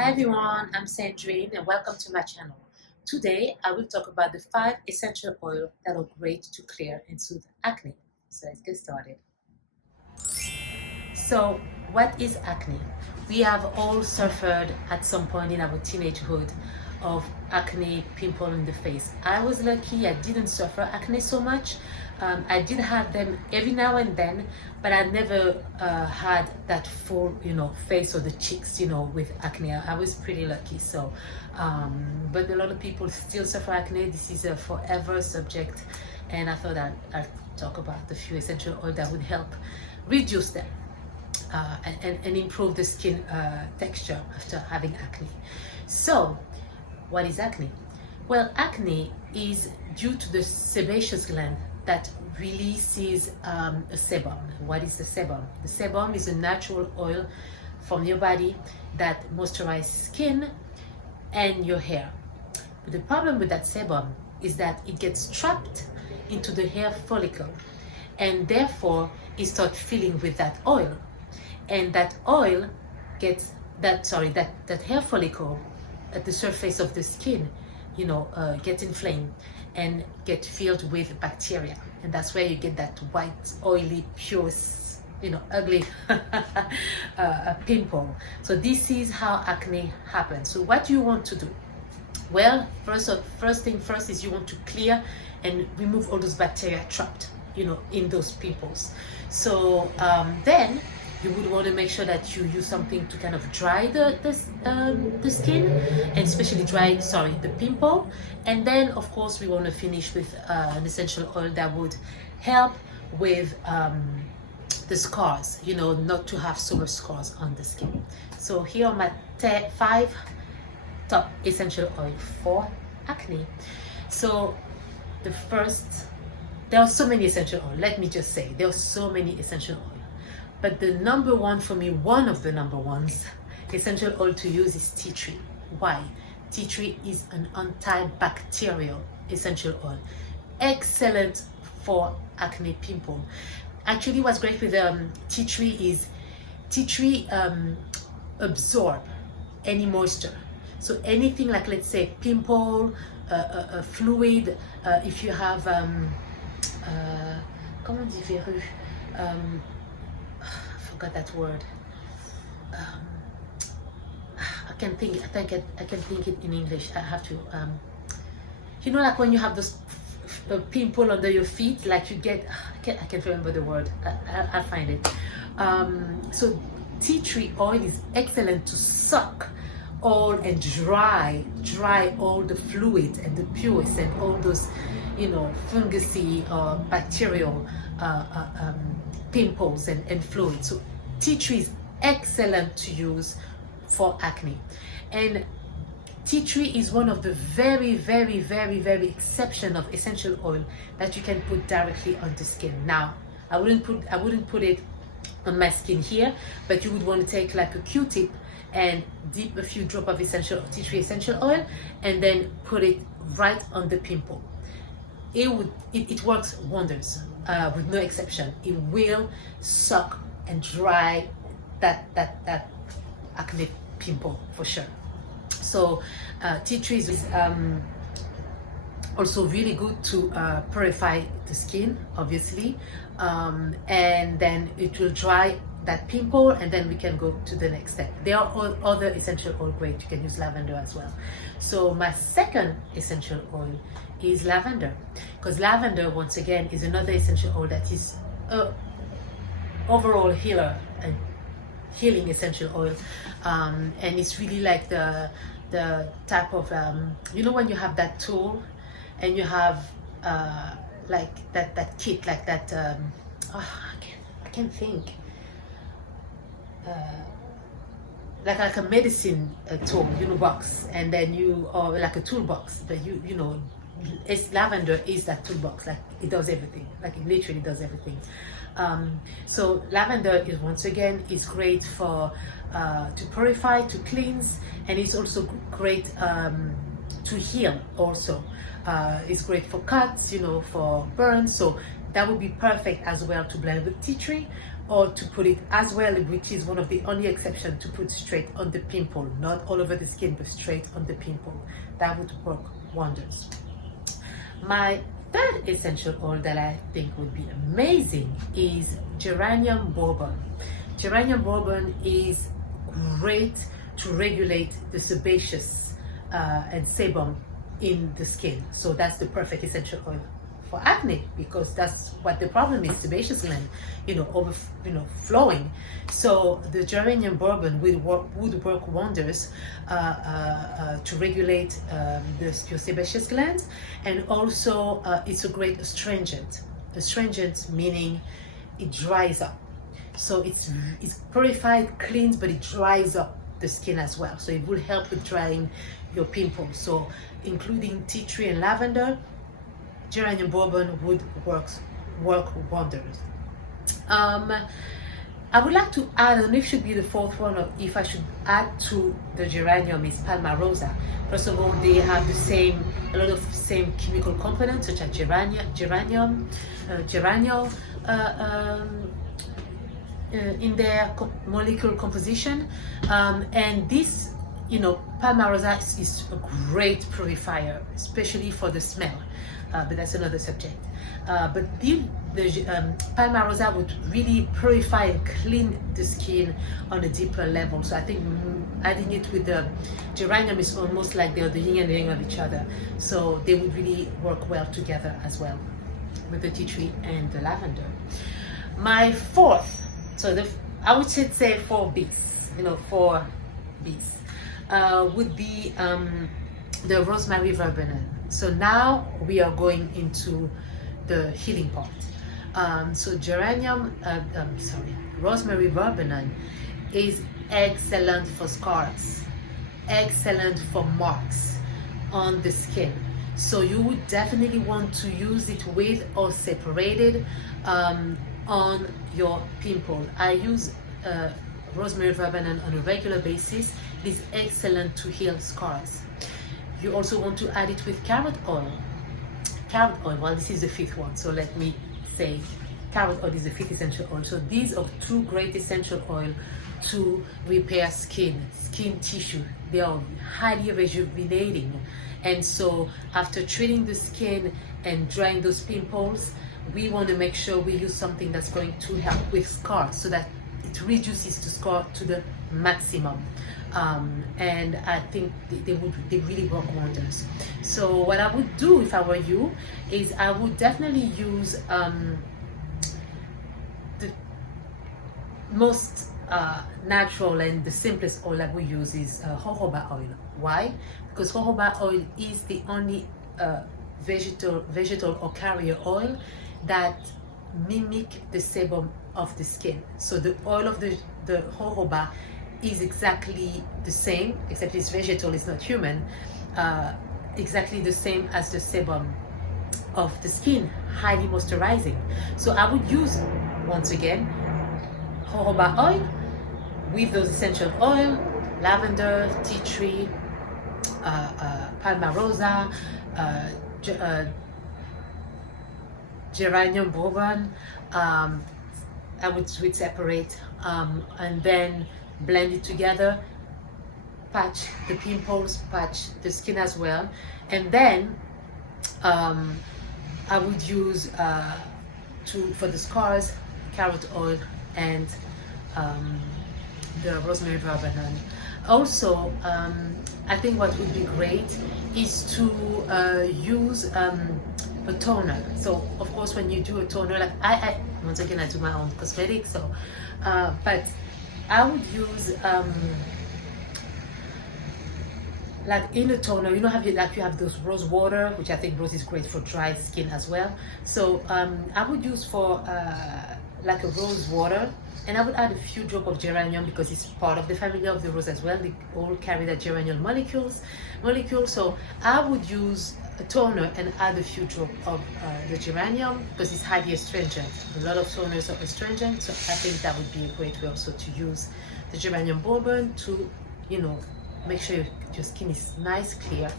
Hi everyone, I'm Sandrine and welcome to my channel. Today I will talk about the 5 essential oils that are great to clear and soothe acne. So let's get started. So what is acne? We have all suffered at some point in our teenagehood of acne, pimple in the face. I was lucky I didn't suffer acne so much. I did have them every now and then, but I never had that full, face or the cheeks, with acne. I was pretty lucky. So, but a lot of people still suffer acne. This is a forever subject, and I thought I'd talk about the few essential oils that would help reduce them. And improve the skin texture after having acne. So, what is acne? Well, acne is due to the sebaceous gland that releases a sebum. What is the sebum? The sebum is a natural oil from your body that moisturizes skin and your hair. But the problem with that sebum is that it gets trapped into the hair follicle, and therefore it starts filling with that oil. And that oil gets that hair follicle at the surface of the skin, gets inflamed and get filled with bacteria, and that's where you get that white, oily, pure, ugly pimple. So this is how acne happens. So what you want to do? Well, first thing first is you want to clear and remove all those bacteria trapped, in those pimples. So then you would want to make sure that you use something to kind of dry the skin, and especially the pimple. And then of course we want to finish with an essential oil that would help with the scars, not to have so much scars on the skin. So here are my 5 top essential oil for acne. So the first, there are so many essential oils. Let me just say, there are so many essential oils. But the number one for me, one of the number ones, essential oil to use is tea tree. Why? Tea tree is an antibacterial essential oil. Excellent for acne pimple. Actually, what's great with tea tree is tea tree absorb any moisture. So anything like, let's say, pimple, a fluid, if you have, comment on dit verrue? I forgot that word. I can think it in English. I have to. Like when you have this pimple under your feet, like you get. I can't remember the word. I'll find it. So tea tree oil is excellent to suck all and dry all the fluid and the pus and all those, fungusy or bacterial pimples and fluid. So tea tree is excellent to use for acne, and tea tree is one of the very, very, very, very exception of essential oil that you can put directly on the skin. Now, I wouldn't put it on my skin here, but you would want to take like a Q-tip and dip a few drops of tea tree essential oil and then put it right on the pimple. It works wonders. With no exception, it will suck and dry that acne pimple for sure. So tea tree is also really good to purify the skin, obviously, and then it will dry that pimple, and then we can go to the next step. There are other essential oil great. You can use lavender as well. So my second essential oil is lavender, because lavender, once again, is another essential oil that is overall healer and healing essential oil, and it's really like the type of when you have that tool and you have like that kit, like that I can't think, like a medicine tool, box, and then or like a toolbox, but it's lavender is that toolbox. Like it does everything. Like it literally does everything. So lavender is, once again, is great for to purify, to cleanse, and it's also great to heal. Also, it's great for cuts, for burns. So that would be perfect as well to blend with tea tree, or to put it as well, which is one of the only exceptions, to put straight on the pimple, not all over the skin, but straight on the pimple. That would work wonders. My third essential oil that I think would be amazing is Geranium Bourbon. Geranium Bourbon is great to regulate the sebaceous and sebum in the skin. So that's the perfect essential oil for acne, because that's what the problem is, sebaceous gland, overflowing. So the Geranium Bourbon would work wonders to regulate your sebaceous glands, and also it's a great astringent. Astringent meaning it dries up. So it's purified, cleans, but it dries up the skin as well. So it will help with drying your pimples. So including tea tree and lavender, Geranium Bourbon would work wonders. I would like to add, I don't know if it should be the fourth one or if I should add to the geranium, is Palmarosa. First of all, they have a lot of same chemical components such as geranium in their molecule composition, and this, Palmarosa is a great purifier, especially for the smell. But that's another subject. But the Palmarosa would really purify and clean the skin on a deeper level. So I think adding it with the geranium is almost like they're the yin and yang of each other. So they would really work well together as well with the tea tree and the lavender. My fourth, I would say 4 Bs, 4 Bs, would be the Rosemary Verbenone. So now we are going into the healing part. So Rosemary Verbenone is excellent for scars, excellent for marks on the skin. So you would definitely want to use it with or separated on your pimple. I use Rosemary Verbenone on a regular basis. It is excellent to heal scars. You also want to add it with carrot oil. Carrot oil, well, this is the 5th one, so let me say carrot oil is the 5th essential oil. So these are 2 great essential oils to repair skin tissue. They are highly rejuvenating, and so after treating the skin and drying those pimples, we want to make sure we use something that's going to help with scars, so that it reduces the scar to the maximum. And I think they really work wonders. So what I would do if I were you is I would definitely use the most natural and the simplest oil that we use is jojoba oil. Why? Because jojoba oil is the only vegetal or carrier oil that mimic the sebum of the skin. So the oil of the jojoba is exactly the same, except it's vegetal, it's not human, exactly the same as the sebum of the skin, highly moisturizing. So I would use, once again, jojoba oil with those essential oil, lavender, tea tree, Palmarosa, Geranium Bourbon. I would separate and then blend it together, patch the pimples, patch the skin as well, and then I would use for the scars, carrot oil and the Rosemary Verbenone. Also, I think what would be great is to use a toner. So of course, when you do a toner, like I once again I do my own cosmetics, so but I would use like in a toner, you have those rose water, which I think rose is great for dry skin as well. So I would use for like a rose water, and I would add a few drops of geranium because it's part of the family of the rose as well. They all carry the geranium molecules. So I would use a toner and add a few drops of the geranium because it's highly astringent. A lot of toners are astringent, so I think that would be a great way also to use the Geranium Bourbon to, make sure your skin is nice, clear,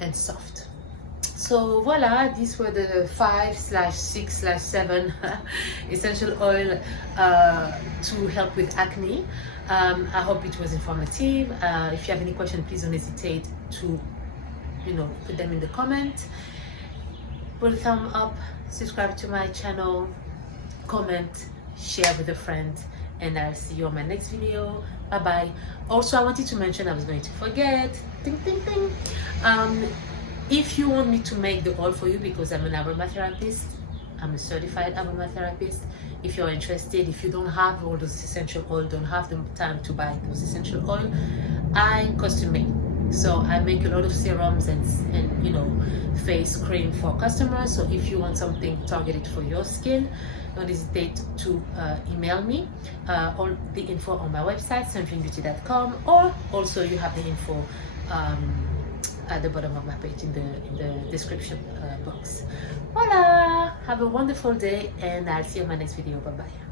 and soft. So voila, these were the 5/6/7 essential oil to help with acne. I hope it was informative. If you have any questions, please don't hesitate to put them in the comment. Put a thumb up, subscribe to my channel, comment, share with a friend, and I'll see you on my next video. Bye bye. Also, I wanted to mention, I was going to forget, ding ding ding, if you want me to make the oil for you, because I'm an aromatherapist, I'm a certified aromatherapist. If you're interested, if you don't have all those essential oil, don't have the time to buy those essential oil, I custom make. So I make a lot of serums and face cream for customers. So if you want something targeted for your skin, don't hesitate to email me. All the info on my website, sandrinebeauty.com, or also you have the info at the bottom of my page in the description box. Voila! Have a wonderful day, and I'll see you in my next video. Bye bye.